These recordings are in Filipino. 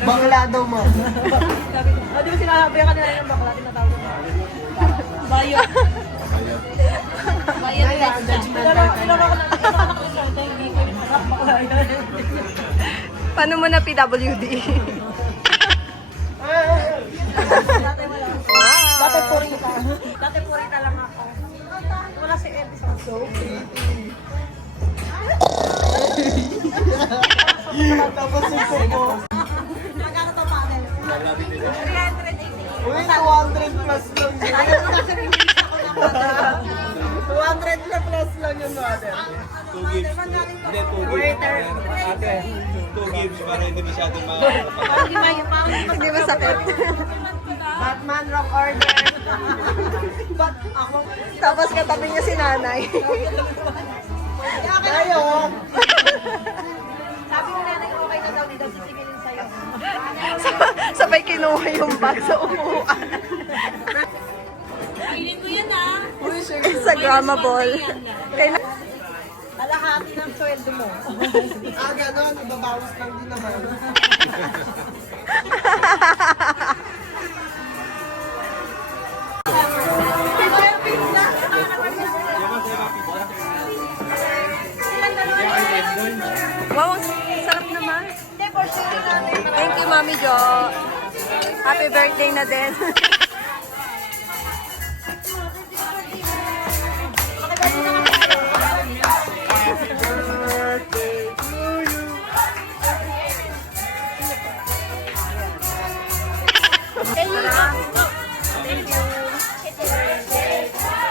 Bakla daw mo. Di ba sinabi ka nila yung bakla, tinatawag mo? Bayo. Bayo. Ilaro ko na hindi ko yung bakla yan. Paano mo na PWD? Dati purita. Dati purita lang ako. Wala si Edison. So pretty. Tapos yung suko. Magkano to panel? 380. Uy, 200 plus lang yun. Ayaw mo kasi release ako ng 200 na plus lang yun, mother. 2 gives. Hindi, 2 gives. Ate, 2 gives para hindi masyadong Hindi masakit. Batman rock order. Bat ako. Tapos katabi niya si nanay. Ayaw. Sabi mo na okay na daw, di daw sisingilin sa'yo. Sabay kinuha yung bag sa upuan. Kainin mo yan ah. Instagrammable. Kaya Kalahati ng sweldo mo. Gano'n. Ibabawas lang din naman. wow, sarap naman. Thank you, Mami Jo. Happy birthday na din.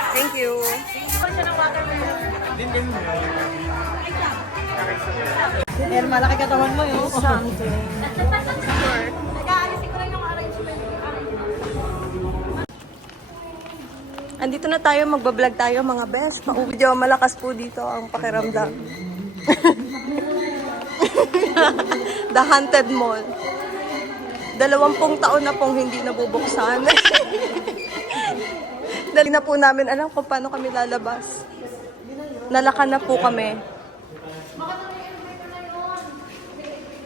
Thank you. El, malaki katawan mo yun. Something. Nag-aalisin ko lang yung arrangement. Andito na tayo, magbablog tayo mga best. Medyo malakas po dito ang pakiramdam. The Haunted Mall. 20 taon na pong hindi nabubuksan. Dali na po namin alam kung paano kami lalabas. Nalakan na po kami.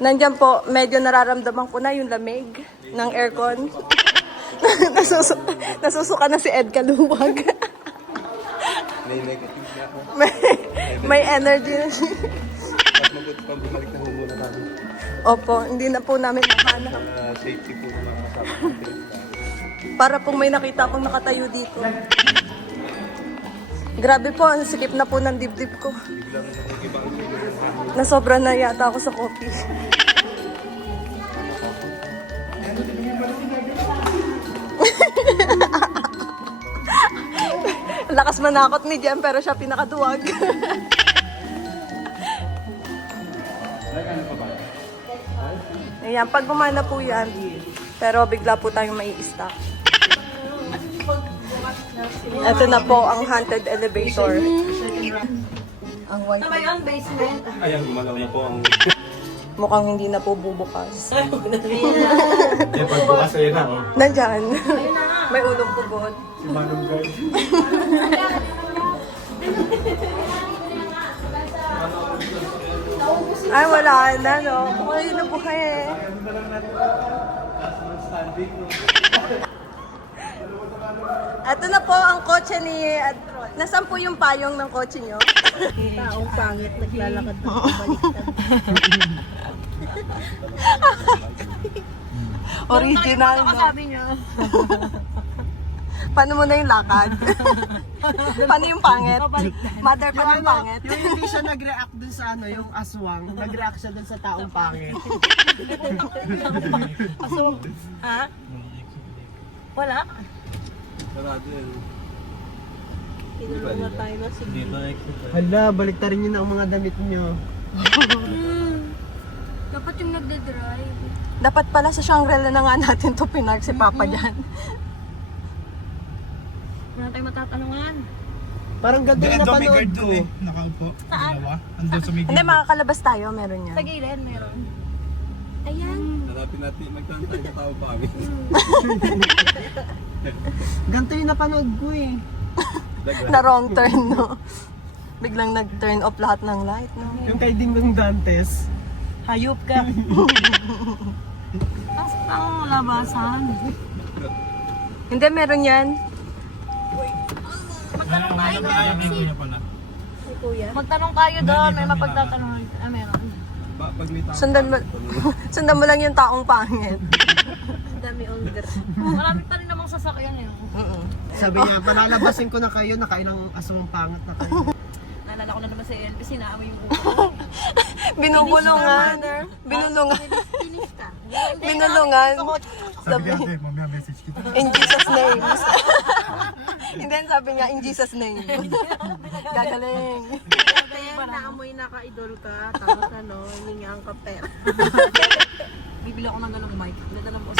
Nandiyan po, medyo nararamdaman ko na yung lamig ng aircon. Nasusuka na si Ed Kaluwag. may negative na ako. may energy na siya. At mabuti pang bumalik na muna kami. Opo, hindi na po namin nahanap. Safety po ng mga kasama. Para pong may nakita akong nakatayo dito. Grabe po, ang sikip na po ng dibdib ko. Biglang nagigibang sila ng hangin. Nasobra na yata ako sa coffee. Lakas manakot ni Jem pero siya pinakaduwag. Ayan, pag gumana po yan, pero bigla po tayong may stock. Ito na po ang haunted elevator. Ang white. Tama yung basement. Ayan, gumalaw na po ang... Mukhang hindi na po bubukas. Yan, pagbukas ayun na. Nandyan. May ulong pugot. Si Manong Guy. Ay, wala na, no? Buhay na buhay eh. Ito na po ang kotse ni... Nasaan po yung payong ng kotse nyo? Taong pangit, naglalakad na baliktad. Original, no? Sabi niya. Paano mo na yung lakad? Paano yung pangit? Mother, paano yung pangit? Yung hindi siya nag-react dun sa ano, yung aswang. Nag-react siya dun sa taong pangit. Aso, ha? Wala? Sarado yun. Tinulungan tayo na sige. Hala, baliktarin niyo na ang mga damit niyo. Dapat yung nagde-drive. Dapat pala sa Shangri-La na nga natin to pinark si Papa dyan. Wala tayong matatanungan. Parang ganito yung napanood ko. Nakaupo. Saan? Dalawa. Andun sa may Hindi, makakalabas tayo, meron yan. Sa gilid, meron. Ayan. Hanapin natin, magtantay sa tao pa kami. Ganito yung napanood ko eh. Na wrong turn, no? Biglang nag-turn off lahat ng light, no? Yung kay Ding ng Dantes. Hayop ka. Ang labasan. Hindi, meron yan. Magtanong kayo doon. Magtanong kayo doon. May mapagtatanong. Ah, meron. Pag may tao. Sundan mo lang yung taong pangit. Dami order. Marami pa rin namang sasakyan eh. Sabi niya, palalabasin ko na kayo, nakain ng aswang pangit na kayo. Naalala ko na naman si Elvis, sinaamoy yung buko. Binubulungan. Binulungan. Binulungan. Sabi, in Jesus name. Hindi, sabi niya, in Jesus name. Gagaling. Naamoy naka-idol ka, tapos ano, hiningi ang kape. Bibili ako ng ganong mic. Ganda ng boss.